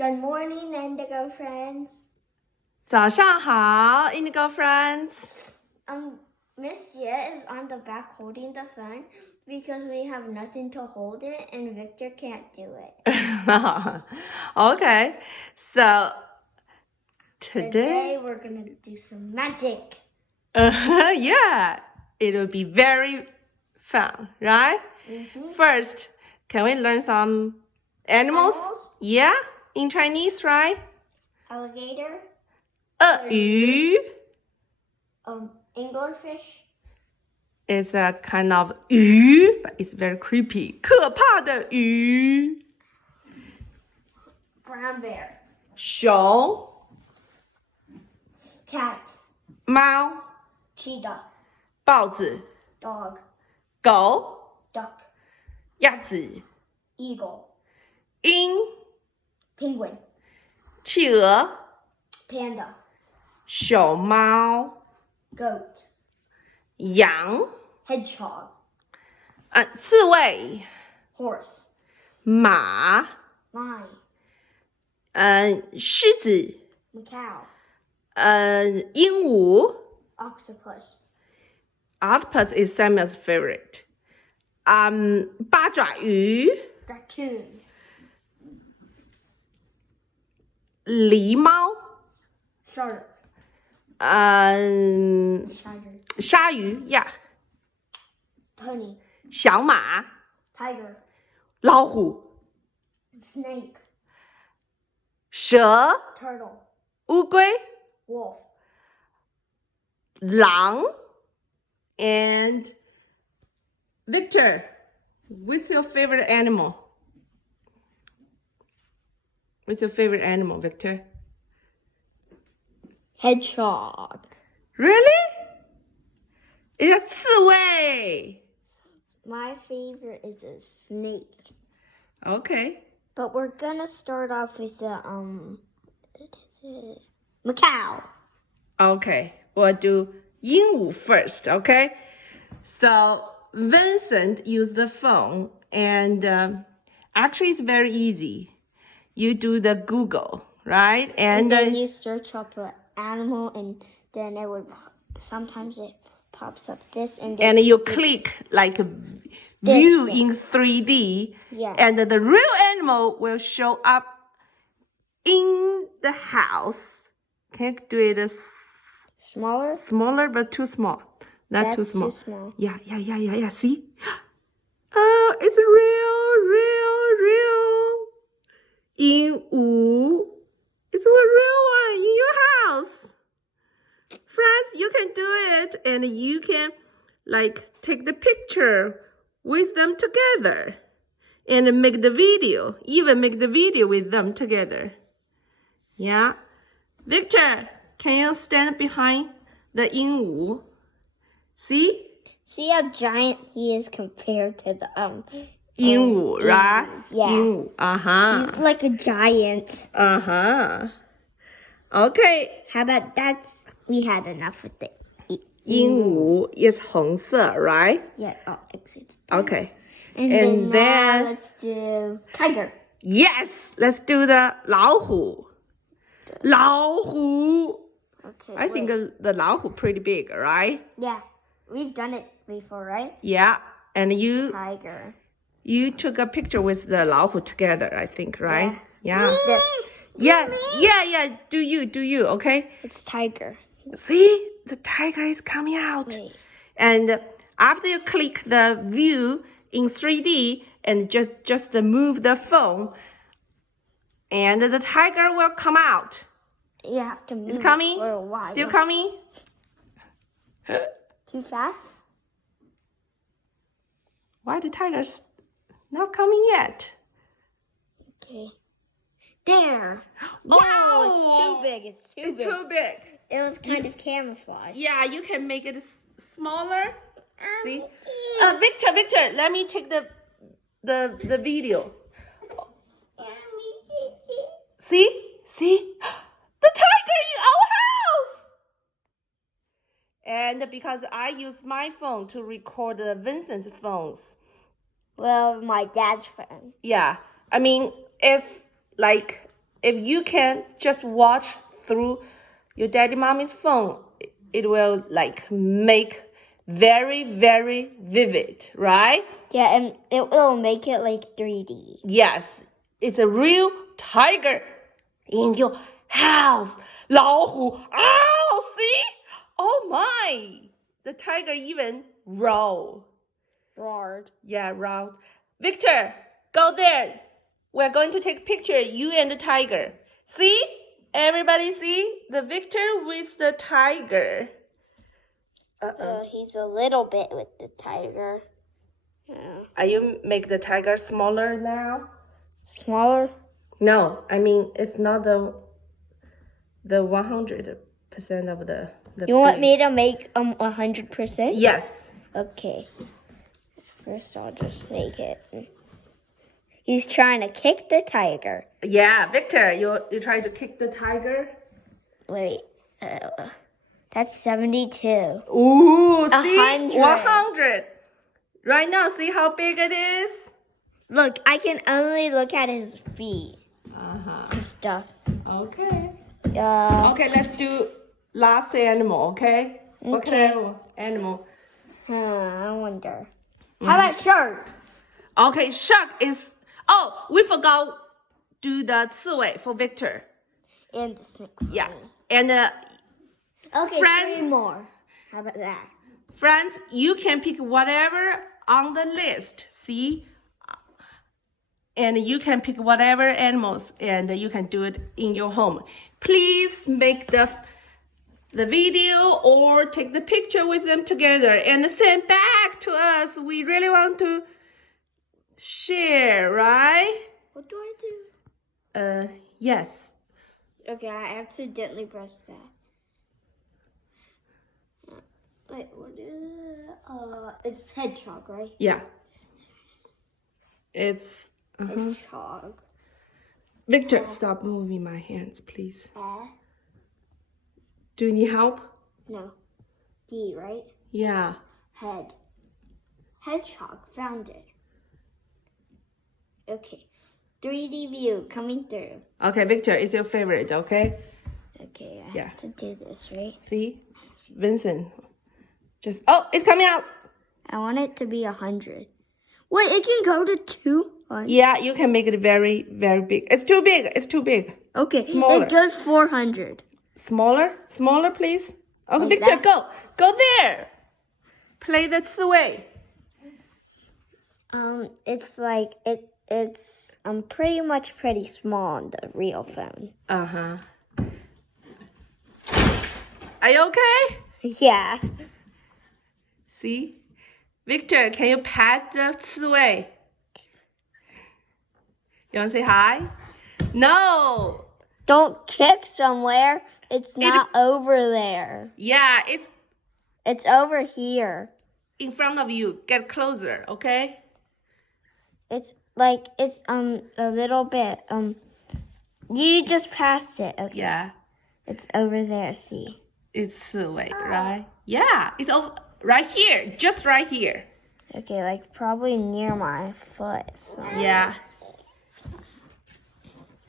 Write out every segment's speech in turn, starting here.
Good morning, Indigo friends. 早上好 Indigo friends. Miss Ye is on the back holding the phone because we have nothing to hold it and Victor can't do it. Okay, so today we're going to do some magic. Yeah, it will be very fun, right? First, can we learn some animals? Yeah, in Chinese, right? Alligator. 鳄鱼 Anglerfish. is a kind of 鱼 but it's very creepy. 可怕的鱼 Brown bear. 熊 Cat. 猫 Cheetah. 豹子 Dog. 狗 Duck. 鸭子 Eagle. 鹰 Penguin. 企鹅 Panda. 熊猫 Goat. 羊 Hedgehog. 刺猬 Horse. 马 Lion. 狮子 Macaw. 鹦鹉 Octopus. Octopus is Samuel's favorite. 八爪鱼 Raccoon. 狸猫 Shark. 鲨鱼呀 Pony. 小马 Tiger. 老虎 Snake. 蛇 Turtle. 乌龟 Wolf. 狼 and Victor, what's your favorite animal? What's your favorite animal, Victor? Hedgehog. Really? It's 刺猬. My favorite is a snake. Okay. But we're gonna start off with the what is it? Macaw. Okay. We'll do 鹦鹉 first, okay? So Vincent used the phone and actually it's very easy. You do the Google, right? And then you search up an animal and then it would sometimes it pops up this and then you click like view in 3D. Yeah. And the real animal will show up in the house. Can you do it smaller? Smaller but too small. Not That's too small. Too small. Yeah. See? Oh, it's real. 鹦鹉. It's a real one in your house. Friends, you can do it and you can like take the picture with them together and make the video, even make the video with them together. Yeah. Victor, can you stand behind the 鹦鹉? See? See how giant he is compared to the 鹦鹉, right? Yeah. 鹦鹉, He's like a giant. Okay. How about we had enough with the 鹦鹉 is 红色, right? Yeah. Oh, excuse me. Okay. And then now let's do tiger. Yes, let's do the 老虎. 老虎. Okay. I think the 老虎 pretty big, right? Yeah, we've done it before, right? Yeah. And Tiger. you took a picture with the 老虎 together, I think, right? Yeah. This. Yeah. Do you, okay? It's tiger. See? The tiger is coming out. Wait. And after you click the view in 3D and just move the phone, and the tiger will come out. You have to move It's coming? for a while. Still coming? Too fast? Why the tiger's not coming yet? Okay. There. Wow! Oh, it's too big. It's Too big. It was kind of camouflage. Yeah, you can make it smaller. See? Victor, let me take the video. See? The tiger in our house! And because I use my phone to record Vincent's phones. Well, my dad's phone. Yeah. I mean, if like if you can just watch through your daddy mommy's phone, it will like make very, very vivid, right? Yeah, and it will make it like 3D. Yes, it's a real tiger in your house. 老虎, ow, see? Oh my, the tiger even roared. Yeah, roared. Victor, go there. We're going to take a picture, you and the tiger. See? Everybody see? The Victor with the tiger. He's a little bit with the tiger. Yeah. Are you make the tiger smaller now? Smaller? No, I mean, it's not the 100% of the You want big. me to make 100%? Yes. Okay. First, I'll just make it. He's trying to kick the tiger. Yeah, Victor, you try to kick the tiger? Wait. That's 72. Ooh, see? 100. 100. Right now, see how big it is? Look, I can only look at his feet. Uh-huh. Stuff. Okay. Okay, let's do last animal, okay? What kind of animal? I wonder. How about shark? Okay, shark is... Oh, we forgot do the 刺猬 for Victor. And the snake. for Yeah. me. And Okay, Friends. 3 more. How about that? friends, you can pick whatever on the list, see? And you can pick whatever animals and you can do it in your home. Please make the video or take the picture with them together and send back to us. We really want to share, right? What do I do? Yes. Okay, I accidentally pressed that. Wait, what is it? It's hedgehog, right? Yeah. It's... Hedgehog. Victor, stop moving my hands, please. Do you need help? No. D, right? Yeah. Head. Hedgehog. Found it. Okay. 3D view coming through. Okay, Victor, it's your favorite, okay? Okay, I Yeah. have to do this, right? See? Vincent. Just... Oh, it's coming out! I want it to be 100. Wait, it can go to 200. Yeah, you can make it very, very big. It's too big. It's too big. Okay, Smaller. it goes 400. Smaller? Smaller, please. Okay, Like Victor, that? go. Go there. Play the 刺猬. It's like it's pretty much pretty small on the real phone. Uh-huh. Are you okay? Yeah. See? Victor, can you pat the 刺猬? You want to say hi? No. Don't kick somewhere. It's not over there. Yeah, It's over here. in front of you. Get closer, okay? It's like it's a little bit you just passed it. Okay. Yeah. It's over there, see. It's 刺猬, right? Yeah, it's over right here. Just right here. Okay, like probably near my foot. So. Yeah.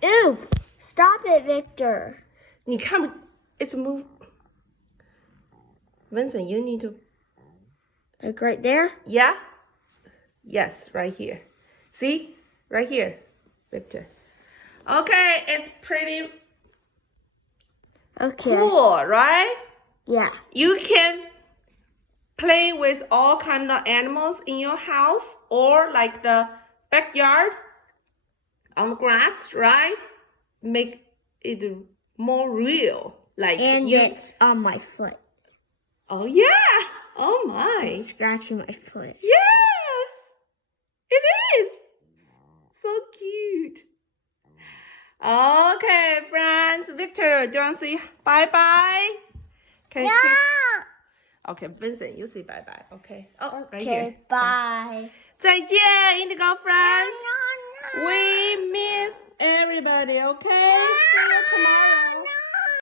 Ew! Stop it, Victor. 你看不 it's move. Vincent, you need to... Like right there? Yeah? Yes, right here. See? Right here, Victor. Okay, it's pretty Okay. cool, right? Yeah. You can play with all kind of animals in your house or like the backyard on the grass, right? Make it more real. Like And you... it's on my foot. Oh yeah! Oh my! Scratching my foot. Yes! It is! So cute. Okay, friends. Victor, do you want to say bye-bye? Can Okay, Vincent, you say bye-bye. Okay. Oh, right here. Okay, bye. 再见, Indigo friends. We miss everybody, okay? See you tomorrow.